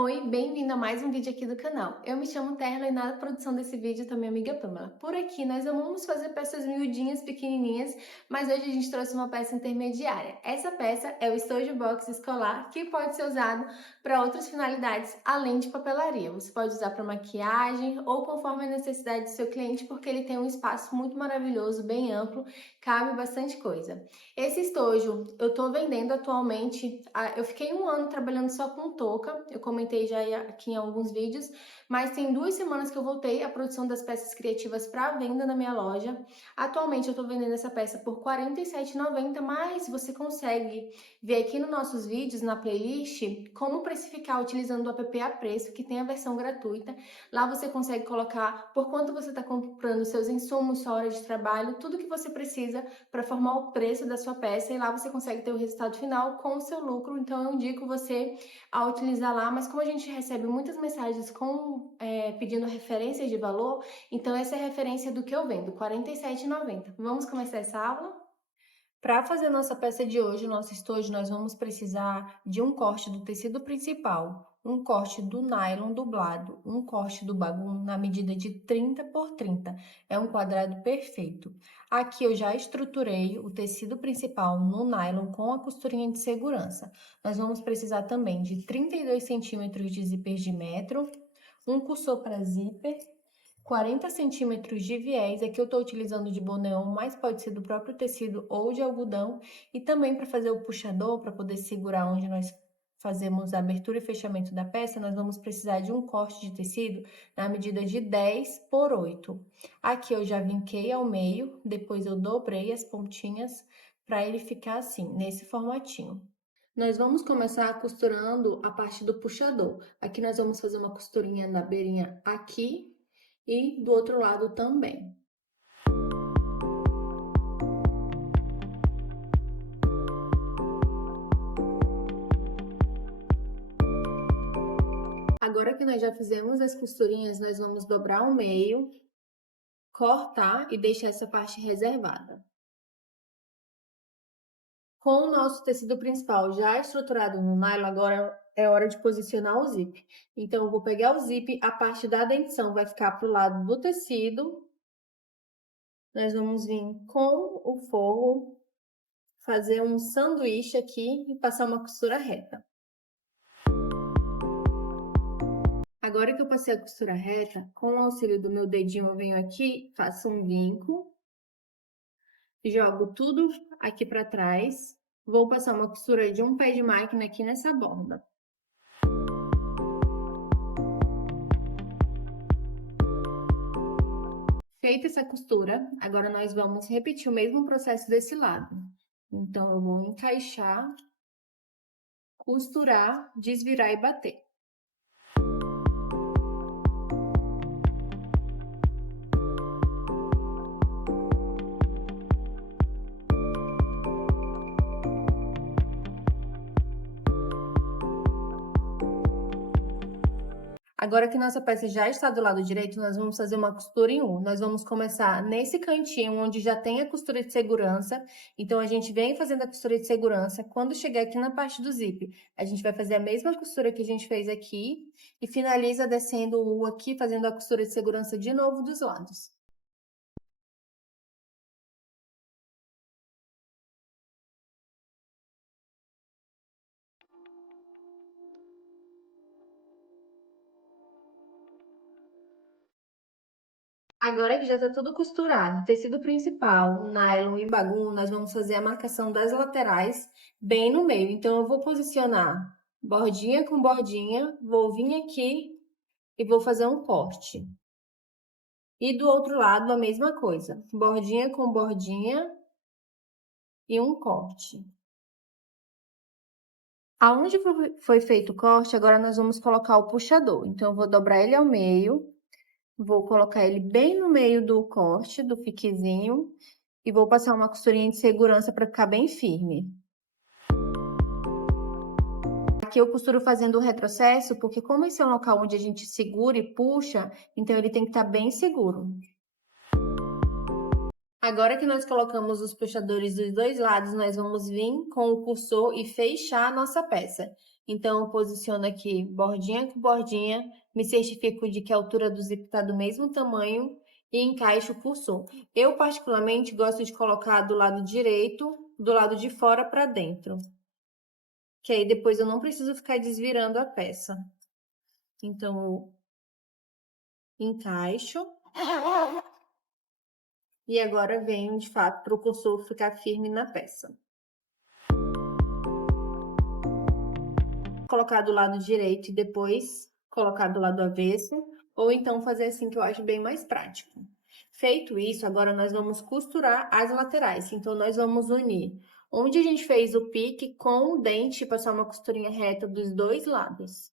Oi, bem-vindo a mais um vídeo aqui do canal. Eu me chamo Terla e na produção desse vídeo está minha amiga Pamela. Por aqui nós amamos fazer peças miudinhas, pequenininhas, mas hoje a gente trouxe uma peça intermediária. Essa peça é o Estojo Box escolar, que pode ser usado para outras finalidades além de papelaria. Você pode usar para maquiagem ou conforme a necessidade do seu cliente, porque ele tem um espaço muito maravilhoso, bem amplo, cabe bastante coisa. Esse estojo eu estou vendendo atualmente, eu fiquei um ano trabalhando só com touca, eu comentei já aqui em alguns vídeos, mas tem 2 semanas que eu voltei à produção das peças criativas para venda na minha loja. Atualmente eu estou vendendo essa peça por R$ 47,90, mas você consegue ver aqui nos nossos vídeos, na playlist, como precificar utilizando o app a preço, que tem a versão gratuita. Lá você consegue colocar por quanto você está comprando seus insumos, sua hora de trabalho, tudo que você precisa para formar o preço da sua peça, e lá você consegue ter o resultado final com o seu lucro. Então eu indico você a utilizar lá, mas como a gente recebe muitas mensagens pedindo referências de valor, então essa é a referência do que eu vendo, R$ 47,90. Vamos começar essa aula? Para fazer nossa peça de hoje, o nosso estojo, nós vamos precisar de um corte do tecido principal, um corte do nylon dublado, um corte do bagum na medida de 30 por 30. É um quadrado perfeito. Aqui eu já estruturei o tecido principal no nylon com a costurinha de segurança. Nós vamos precisar também de 32 centímetros de zíper de metro, um cursor para zíper, 40 centímetros de viés, aqui eu estou utilizando de boneon, mas pode ser do próprio tecido ou de algodão, e também para fazer o puxador, para poder segurar onde nós fazemos a abertura e fechamento da peça, nós vamos precisar de um corte de tecido na medida de 10 por 8. Aqui eu já vinquei ao meio, depois eu dobrei as pontinhas para ele ficar assim, nesse formatinho. Nós vamos começar costurando a parte do puxador. Aqui nós vamos fazer uma costurinha na beirinha aqui e do outro lado também. Agora que nós já fizemos as costurinhas, nós vamos dobrar o meio, cortar e deixar essa parte reservada. Com o nosso tecido principal já estruturado no nylon, agora é hora de posicionar o zip. Então, eu vou pegar o zip, a parte da dentição vai ficar para o lado do tecido. Nós vamos vir com o forro, fazer um sanduíche aqui e passar uma costura reta. Agora que eu passei a costura reta, com o auxílio do meu dedinho, eu venho aqui, faço um vinco, jogo tudo aqui para trás, vou passar uma costura de um pé de máquina aqui nessa borda. Feita essa costura, agora nós vamos repetir o mesmo processo desse lado. Então, eu vou encaixar, costurar, desvirar e bater. Agora que nossa peça já está do lado direito, nós vamos fazer uma costura em U. Nós vamos começar nesse cantinho onde já tem a costura de segurança. Então, a gente vem fazendo a costura de segurança. Quando chegar aqui na parte do zíper, a gente vai fazer a mesma costura que a gente fez aqui e finaliza descendo o U aqui, fazendo a costura de segurança de novo dos lados. Agora que já tá tudo costurado, tecido principal, nylon e bagum, nós vamos fazer a marcação das laterais bem no meio. Então, eu vou posicionar bordinha com bordinha, vou vir aqui e vou fazer um corte. E do outro lado, a mesma coisa, bordinha com bordinha e um corte. Aonde foi feito o corte, agora nós vamos colocar o puxador. Então, eu vou dobrar ele ao meio. Vou colocar ele bem no meio do corte, do fiquezinho, e vou passar uma costurinha de segurança para ficar bem firme. Aqui eu costuro fazendo o retrocesso, porque como esse é um local onde a gente segura e puxa, então ele tem que estar bem seguro. Agora que nós colocamos os puxadores dos dois lados, nós vamos vir com o cursor e fechar a nossa peça. Então, eu posiciono aqui bordinha com bordinha, me certifico de que a altura do zíper está do mesmo tamanho e encaixo o cursor. Eu, particularmente, gosto de colocar do lado direito, do lado de fora para dentro. Que aí depois eu não preciso ficar desvirando a peça. Então, eu encaixo. E agora venho, de fato, para o cursor ficar firme na peça. Colocar do lado direito e depois colocar do lado avesso, ou então fazer assim que eu acho bem mais prático. Feito isso, agora nós vamos costurar as laterais. Então, nós vamos unir onde a gente fez o pique com o dente, passar uma costurinha reta dos dois lados.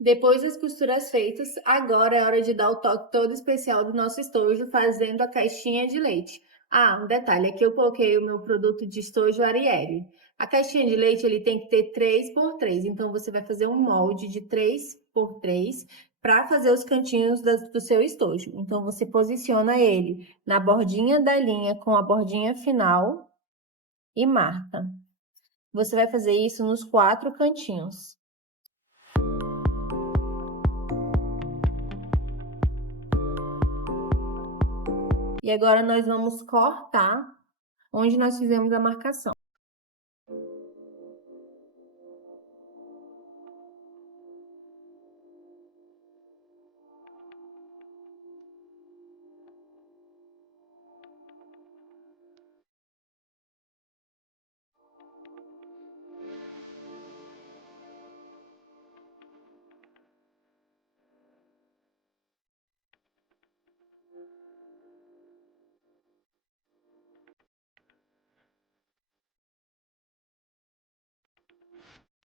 Depois das costuras feitas, agora é hora de dar o toque todo especial do nosso estojo, fazendo a caixinha de leite. Ah, um detalhe, aqui eu coloquei o meu produto de estojo Arielle. A caixinha de leite ele tem que ter 3x3, então você vai fazer um molde de 3x3 para fazer os cantinhos do seu estojo. Então você posiciona ele na bordinha da linha com a bordinha final e marca. Você vai fazer isso nos 4 cantinhos. E agora nós vamos cortar onde nós fizemos a marcação.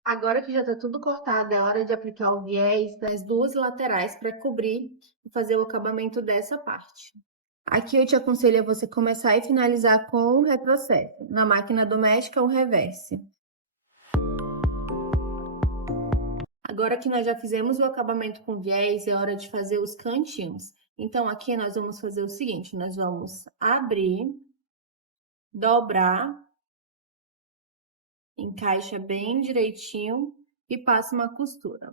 Agora que já está tudo cortado, é hora de aplicar o viés das duas laterais para cobrir e fazer o acabamento dessa parte. Aqui eu te aconselho a você começar e finalizar com o retrocesso, na máquina doméstica ou reverse. Agora que nós já fizemos o acabamento com viés, é hora de fazer os cantinhos. Então, aqui nós vamos fazer o seguinte, nós vamos abrir, dobrar, encaixa bem direitinho e passa uma costura.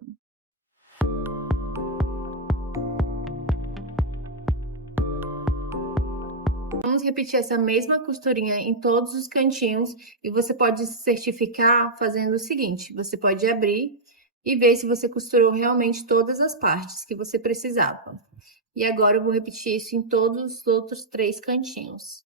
Vamos repetir essa mesma costurinha em todos os cantinhos e você pode se certificar fazendo o seguinte, você pode abrir e ver se você costurou realmente todas as partes que você precisava. E agora eu vou repetir isso em todos os outros 3 cantinhos.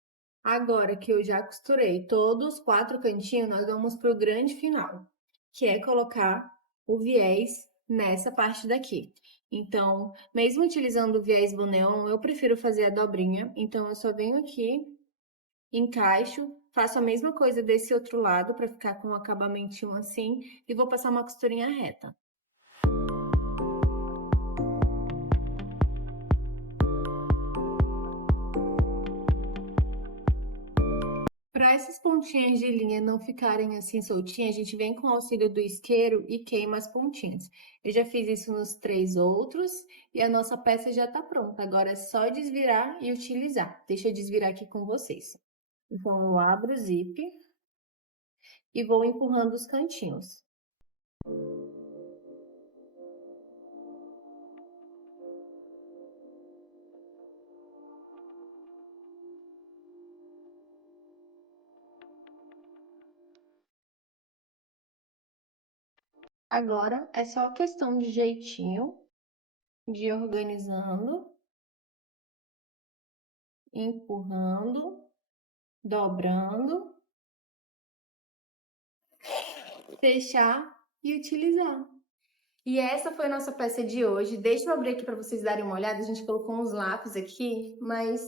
Agora que eu já costurei todos os 4 cantinhos, nós vamos para o grande final, que é colocar o viés nessa parte daqui. Então, mesmo utilizando o viés Boneon, eu prefiro fazer a dobrinha. Então, eu só venho aqui, encaixo, faço a mesma coisa desse outro lado para ficar com um acabamentinho assim e vou passar uma costurinha reta. Para essas pontinhas de linha não ficarem assim soltinhas, a gente vem com o auxílio do isqueiro e queima as pontinhas. Eu já fiz isso nos 3 outros e a nossa peça já tá pronta. Agora é só desvirar e utilizar. Deixa eu desvirar aqui com vocês. Então, eu abro o zip e vou empurrando os cantinhos. Agora é só questão de jeitinho, de ir organizando, empurrando, dobrando, fechar e utilizar. E essa foi a nossa peça de hoje. Deixa eu abrir aqui para vocês darem uma olhada. A gente colocou uns lápis aqui, mas...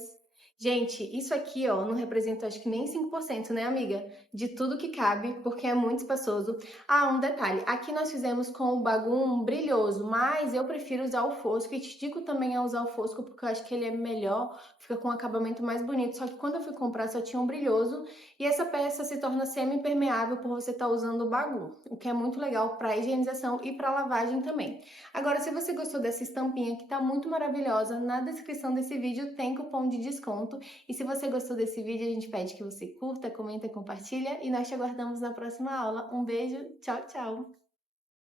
Gente, isso aqui, ó, não representa acho que nem 5%, né, amiga? De tudo que cabe, porque é muito espaçoso. Ah, um detalhe. Aqui nós fizemos com o bagum brilhoso, mas eu prefiro usar o fosco e te digo também a usar o fosco porque eu acho que ele é melhor, fica com um acabamento mais bonito. Só que quando eu fui comprar só tinha um brilhoso e essa peça se torna semi-impermeável por você estar usando o bagum, o que é muito legal para higienização e para lavagem também. Agora, se você gostou dessa estampinha que tá muito maravilhosa, na descrição desse vídeo tem cupom de desconto junto. E se você gostou desse vídeo, a gente pede que você curta, comenta, compartilha e nós te aguardamos na próxima aula. Um beijo, tchau, tchau!